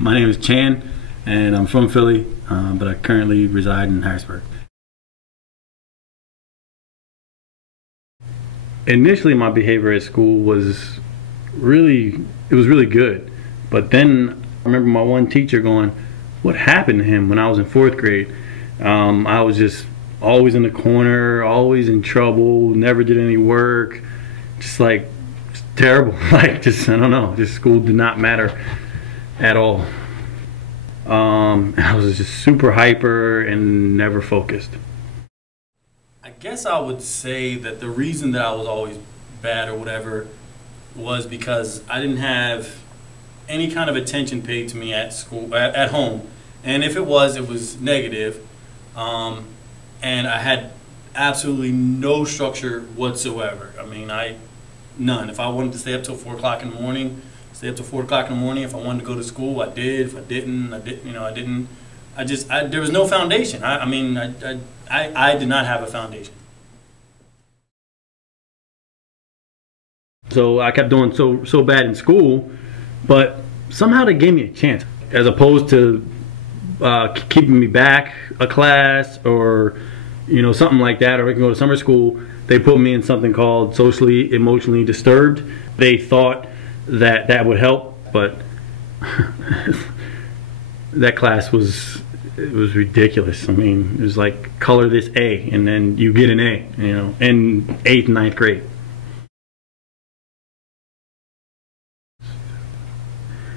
My name is Chan, and I'm from Philly, but I currently reside in Harrisburg. Initially, my behavior at school was really good. But then I remember my one teacher going, "What happened to him?" When I was in 4th grade. I was just always in the corner, always in trouble, never did any work, just terrible. I don't know, just school did not matter at all. I was just super hyper and never focused. I guess I would say that the reason that I was always bad or whatever was because I didn't have any kind of attention paid to me at school, at home. And if it was negative. And I had absolutely no structure whatsoever. I mean, none. If I wanted to stay up till 4 o'clock in the morning, stay up till 4 o'clock in the morning. If I wanted to go to school, I did. If I didn't, I didn't. You know, I didn't. There was no foundation. I did not have a foundation. So I kept doing so bad in school, but somehow they gave me a chance, as opposed to keeping me back a class or something like that, or I can go to summer school. They put me in something called socially emotionally disturbed. They thought that would help, but that class was ridiculous. I mean, it was like color this A and then you get an A, in 8th and 9th grade.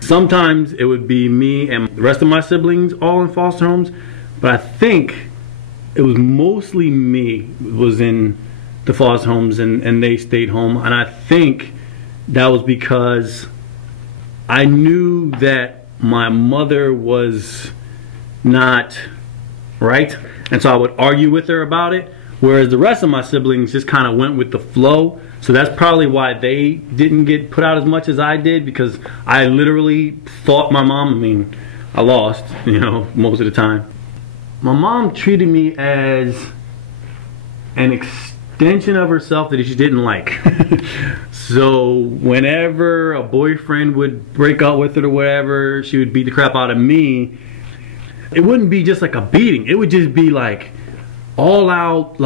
Sometimes it would be me and the rest of my siblings all in foster homes, but I think it was mostly me was in the foster homes and they stayed home. And I think that was because I knew that my mother was not right, and so I would argue with her about it, whereas the rest of my siblings just kind of went with the flow. So that's probably why they didn't get put out as much as I did, because I literally fought my mom. I lost, most of the time. My mom treated me as an extension of herself that she didn't like. So whenever a boyfriend would break up with her or whatever, she would beat the crap out of me. It wouldn't be just like a beating. It would just be like all out,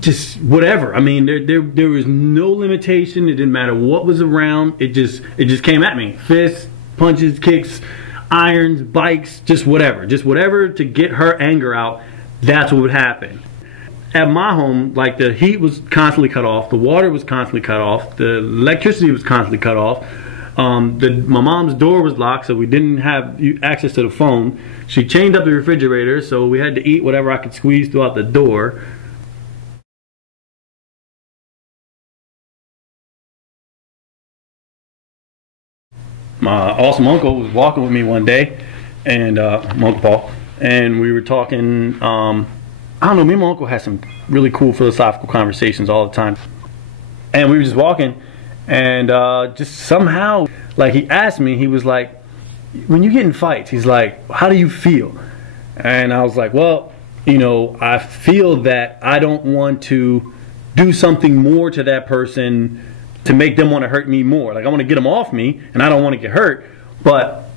just whatever. I mean, there was no limitation. It didn't matter what was around. It just came at me. Fists, punches, kicks, irons, bikes, just whatever to get her anger out. That's what would happen. At my home, the heat was constantly cut off, the water was constantly cut off, the electricity was constantly cut off. My mom's door was locked, so we didn't have access to the phone. She chained up the refrigerator, so we had to eat whatever I could squeeze throughout the door. My awesome uncle was walking with me one day, and my Uncle Paul, and we were talking. I don't know, me and my uncle had some really cool philosophical conversations all the time, and we were just walking, and just somehow, he asked me, he was like, "When you get in fights," he's like, "how do you feel?" And I was like, "Well, I feel that I don't want to do something more to that person to make them want to hurt me more. I want to get them off me, and I don't want to get hurt, but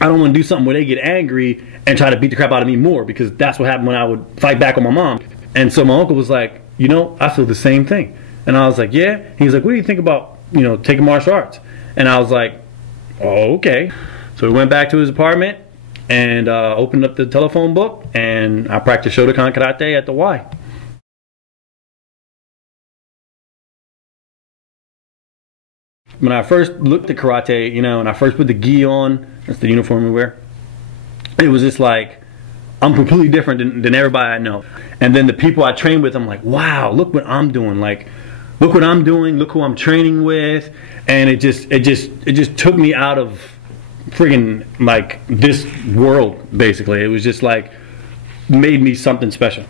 I don't want to do something where they get angry and try to beat the crap out of me more, because that's what happened when I would fight back with my mom." And so my uncle was like, "I feel the same thing." And I was like, "Yeah." He was like, "What do you think about, taking martial arts?" And I was like, "Oh, okay." So we went back to his apartment and opened up the telephone book, and I practiced Shotokan Karate at the Y. When I first looked at karate, and I first put the gi on, that's the uniform we wear, it was just like, I'm completely different than everybody I know. And then the people I train with, I'm like, wow, look what I'm doing. Look what I'm doing, look who I'm training with. And it just took me out of friggin' this world, basically. It was just made me something special.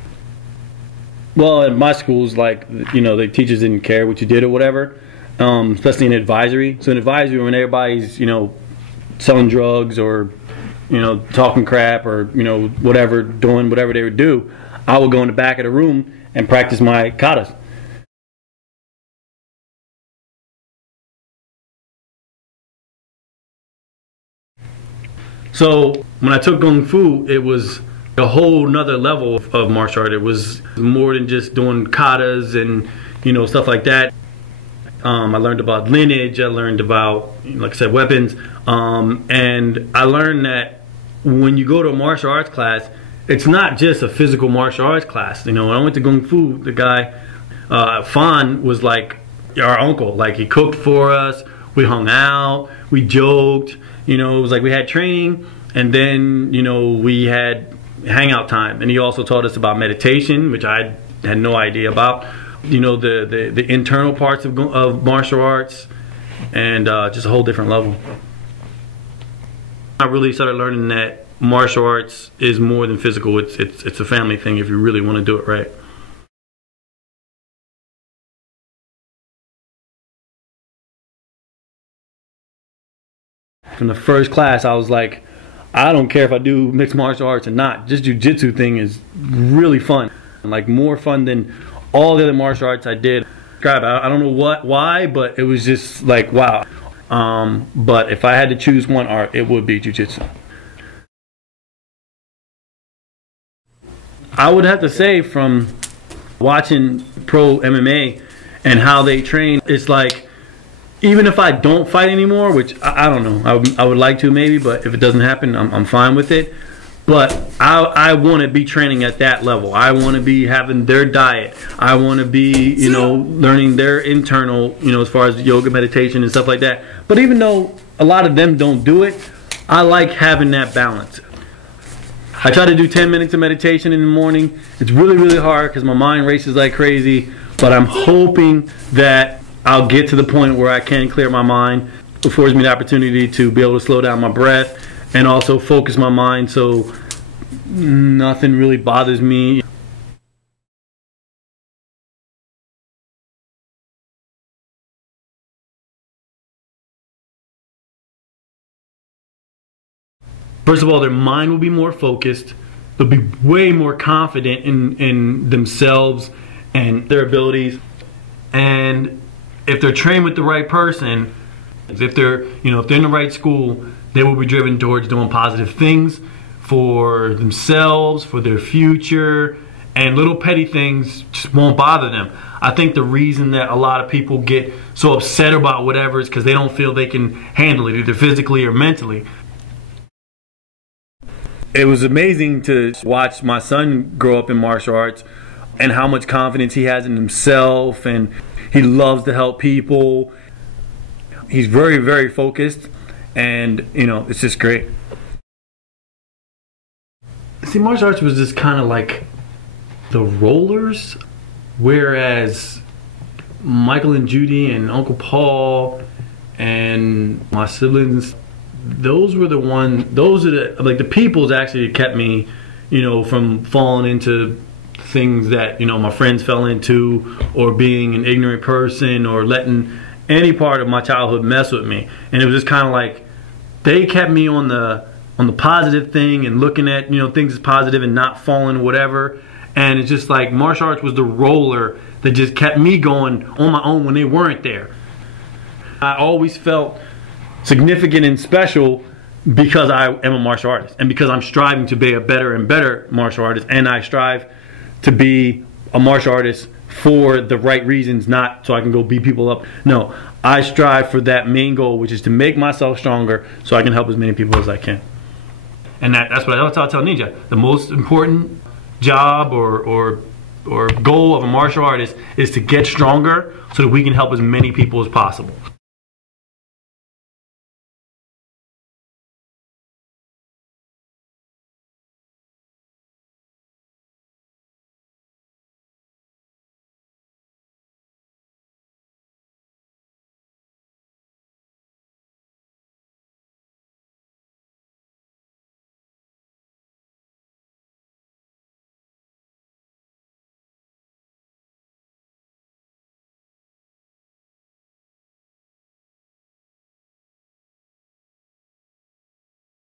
Well, in my schools, the teachers didn't care what you did or whatever. Especially in advisory. So in advisory, when everybody's, selling drugs or, talking crap or, whatever, doing whatever they would do, I would go in the back of the room and practice my katas. So when I took Kung Fu, it was a whole nother level of martial art. It was more than just doing katas and, you know, stuff like that. I learned about lineage. I learned about, like I said, weapons. And I learned that when you go to a martial arts class, it's not just a physical martial arts class. You know, when I went to Kung Fu, the guy, Fan, was like our uncle. Like, he cooked for us. We hung out. We joked. You know, it was like we had training, and then, you know, we had hangout time. And he also taught us about meditation, which I had no idea about. You know, the internal parts of martial arts, and just a whole different level. I really started learning that martial arts is more than physical. It's a family thing if you really want to do it right. From the first class, I was like, I don't care if I do mixed martial arts or not. Just jiu-jitsu thing is really fun. Like, more fun than all the other martial arts I did. I don't know why, but it was just like, wow. But if I had to choose one art, it would be jiu-jitsu. I would have to say, from watching pro MMA and how they train, it's like, even if I don't fight anymore, which I don't know, I would like to maybe, but if it doesn't happen, I'm fine with it. But I want to be training at that level. I want to be having their diet. I want to be, you know, learning their internal, you know, as far as yoga, meditation, and stuff like that. But even though a lot of them don't do it, I like having that balance. I try to do 10 minutes of meditation in the morning. It's really, really hard because my mind races like crazy. But I'm hoping that I'll get to the point where I can clear my mind. It affords me the opportunity to be able to slow down my breath and also focus my mind so nothing really bothers me. First of all, their mind will be more focused. They'll be way more confident in themselves and their abilities. And if they're trained with the right person, if they're in the right school, they will be driven towards doing positive things for themselves, for their future, and little petty things just won't bother them. I think the reason that a lot of people get so upset about whatever is because they don't feel they can handle it, either physically or mentally. It was amazing to watch my son grow up in martial arts and how much confidence he has in himself, and he loves to help people. He's very, very focused, and you know, it's just great. See, martial arts was just kind of like the rollers, whereas Michael and Judy and Uncle Paul and my siblings, those are the peoples actually that kept me, you know, from falling into things that, you know, my friends fell into, or being an ignorant person, or letting any part of my childhood mess with me. And it was just kind of like they kept me on the positive thing and looking at, you know, things as positive and not falling whatever. And it's just like martial arts was the roller that just kept me going on my own when they weren't there. I always felt significant and special because I am a martial artist, and because I'm striving to be a better and better martial artist, and I strive to be a martial artist for the right reasons, not so I can go beat people up. No, I strive for that main goal, which is to make myself stronger so I can help as many people as I can. And that's what I tell Ninja. The most important job or goal of a martial artist is to get stronger so that we can help as many people as possible.